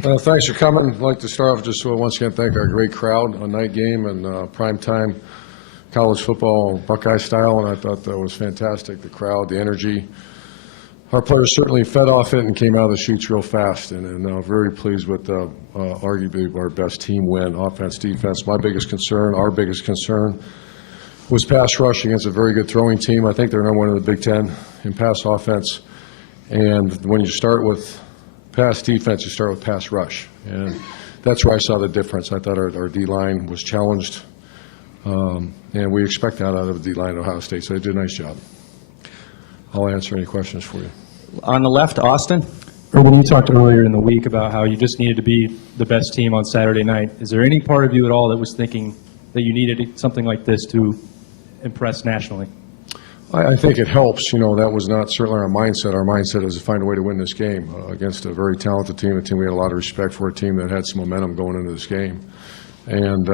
Thanks for coming. I'd like to start off just once again thank our great crowd on night game and primetime college football Buckeye style, and I thought that was fantastic. The crowd, the energy. Our players certainly fed off it and came out of the chutes real fast, and very pleased with arguably our best team win, offense, defense. My biggest concern, our biggest concern, was pass rush against a very good throwing team. I think they're number one in the Big Ten in pass offense, and when you start with pass defense, you start with pass rush, and that's where I saw the difference. I thought our D-line was challenged, and we expect that out of the D-line at Ohio State, so they did a nice job. I'll answer any questions for you. On the left, Austin. When we talked earlier in the week about how you just needed to be the best team on Saturday night, is there any part of you at all that was thinking that you needed something like this to impress nationally? I think it helps. That was not certainly our mindset. Our mindset is to find a way to win this game against a very talented team, a team we had a lot of respect for, a team that had some momentum going into this game. And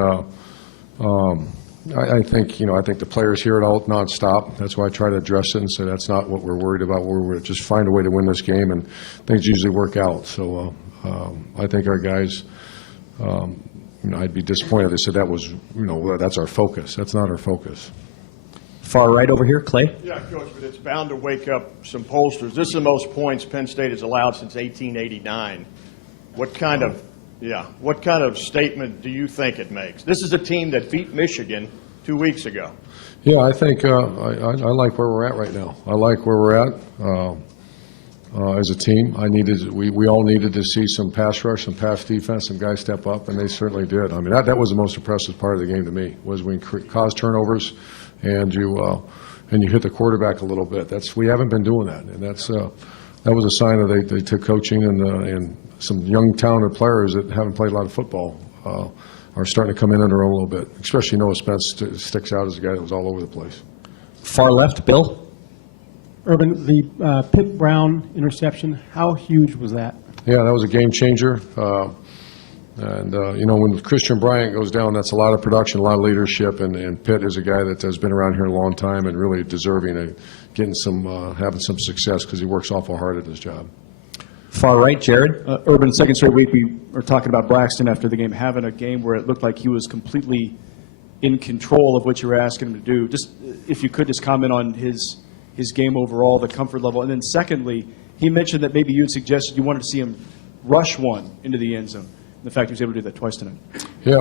I think the players hear it all nonstop. That's why I try to address it and say that's not what we're worried about. We're just find a way to win this game, and things usually work out. So I think our guys, I'd be disappointed if they said that was, that's our focus. That's not our focus. Far right over here, Clay. Yeah, Coach, but it's bound to wake up some pollsters. This is the most points Penn State has allowed since 1889. What kind of statement do you think it makes? This is a team that beat Michigan 2 weeks ago. Yeah, I think I like where we're at right now. I like where we're at as a team. We all needed to see some pass rush, some pass defense, some guys step up, and they certainly did. I mean, that was the most impressive part of the game to me, was when you cause turnovers and you hit the quarterback a little bit. We haven't been doing that, and that was a sign that they took coaching and some young talented players that haven't played a lot of football are starting to come in under a little bit. Especially Noah Spence sticks out as a guy that was all over the place. Far left, Bill. Urban, the Pitt Brown interception, how huge was that? Yeah, that was a game changer. When Christian Bryant goes down, that's a lot of production, a lot of leadership, and Pitt is a guy that has been around here a long time and really deserving of getting having some success because he works awful hard at his job. Far right, Jared. Urban, second straight week, we were talking about Braxton after the game, having a game where it looked like he was completely in control of what you were asking him to do. Just if you could just comment on his game overall, the comfort level. And then secondly, he mentioned that maybe you had suggested you wanted to see him rush one into the end zone. The fact he was able to do that twice tonight. Yeah, I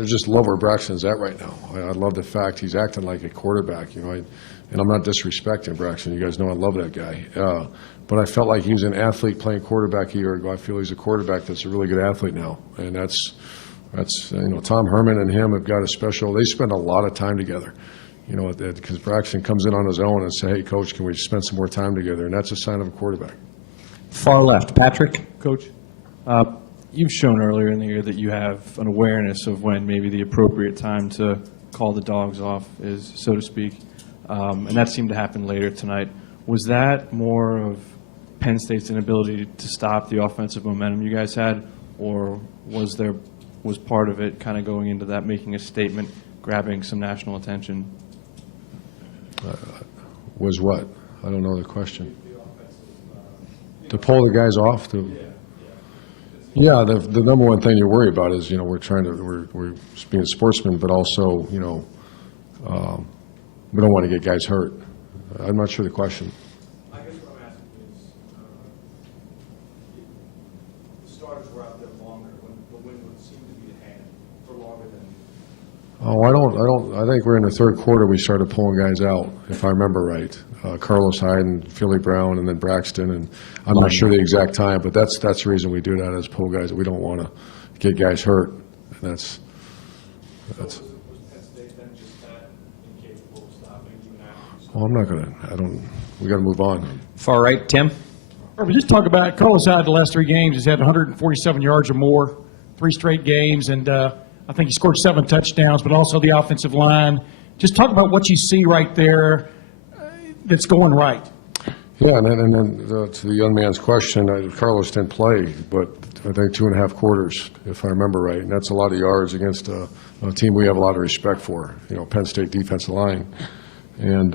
just love where Braxton's at right now. I love the fact he's acting like a quarterback, and I'm not disrespecting Braxton. You guys know I love that guy. But I felt like he was an athlete playing quarterback a year ago. I feel he's a quarterback that's a really good athlete now, and that's Tom Herman and him have got a special. They spend a lot of time together, because Braxton comes in on his own and say, "Hey, coach, can we spend some more time together?" And that's a sign of a quarterback. Far left, Patrick. Coach. You've shown earlier in the year that you have an awareness of when maybe the appropriate time to call the dogs off is, so to speak, and that seemed to happen later tonight. Was that more of Penn State's inability to stop the offensive momentum you guys had, or was part of it kind of going into that, making a statement, grabbing some national attention? Was what? I don't know the question. To pull the guys off? Yeah, the number one thing you worry about is, we're being sportsmen, but also, we don't want to get guys hurt. I'm not sure the question. I guess what I'm asking is, the starters were out there longer when the wind would seem to be at hand for longer than. I think we're in the third quarter we started pulling guys out, if I remember right. Carlos Hyde and Philly Brown and then Braxton, and I'm not sure the exact time, but that's the reason we do that, is pull guys that we don't want to get guys hurt. And that's. Was Penn State then just that incapable of stopping even after? Well, I'm not gonna. We got to move on. Far right, Tim. Urban, just talk about Carlos Hyde the last 3 games. He's had 147 yards or more, 3 straight games, and I think he scored 7 touchdowns, but also the offensive line. Just talk about what you see right there that's going right. Yeah, and then to the young man's question, Carlos didn't play, but I think 2.5 quarters, if I remember right, and that's a lot of yards against a team we have a lot of respect for, Penn State defensive line. And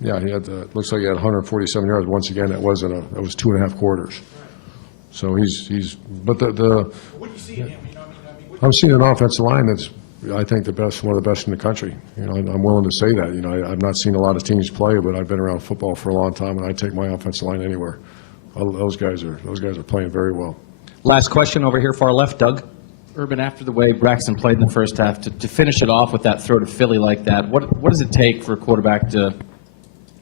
yeah, he had looks like he had 147 yards. Once again, that was 2.5 quarters. So but What do you see in him? You know, I'm seeing an offensive line that's, I think, one of the best in the country. You know, I'm willing to say that. You know, I've not seen a lot of teams play, but I've been around football for a long time, and I take my offensive line anywhere. Those guys are playing very well. Last question over here, far left, Doug. Urban, after the way Braxton played in the first half, to finish it off with that throw to Philly like that, what does it take for a quarterback to,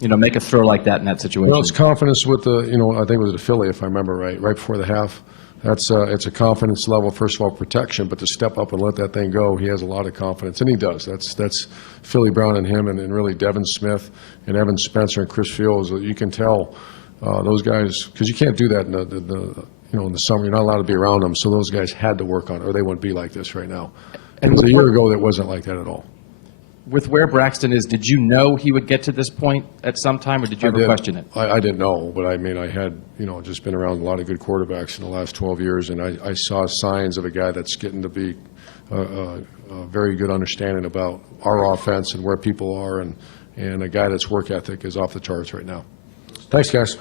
make a throw like that in that situation? Well, it's confidence with I think it was the Philly, if I remember right before the half. It's a confidence level, first of all, protection, but to step up and let that thing go, he has a lot of confidence, and he does. That's Philly Brown and him, and really Devin Smith and Evan Spencer and Chris Fields. You can tell those guys, because you can't do that in the summer. You're not allowed to be around them, so those guys had to work on it, or they wouldn't be like this right now. And a year ago, it wasn't like that at all. With where Braxton is, did you know he would get to this point at some time, or did you ever question it? I didn't know, but I mean, I had, just been around a lot of good quarterbacks in the last 12 years, and I saw signs of a guy that's getting to be a very good understanding about our offense and where people are, and a guy that's work ethic is off the charts right now. Thanks, guys.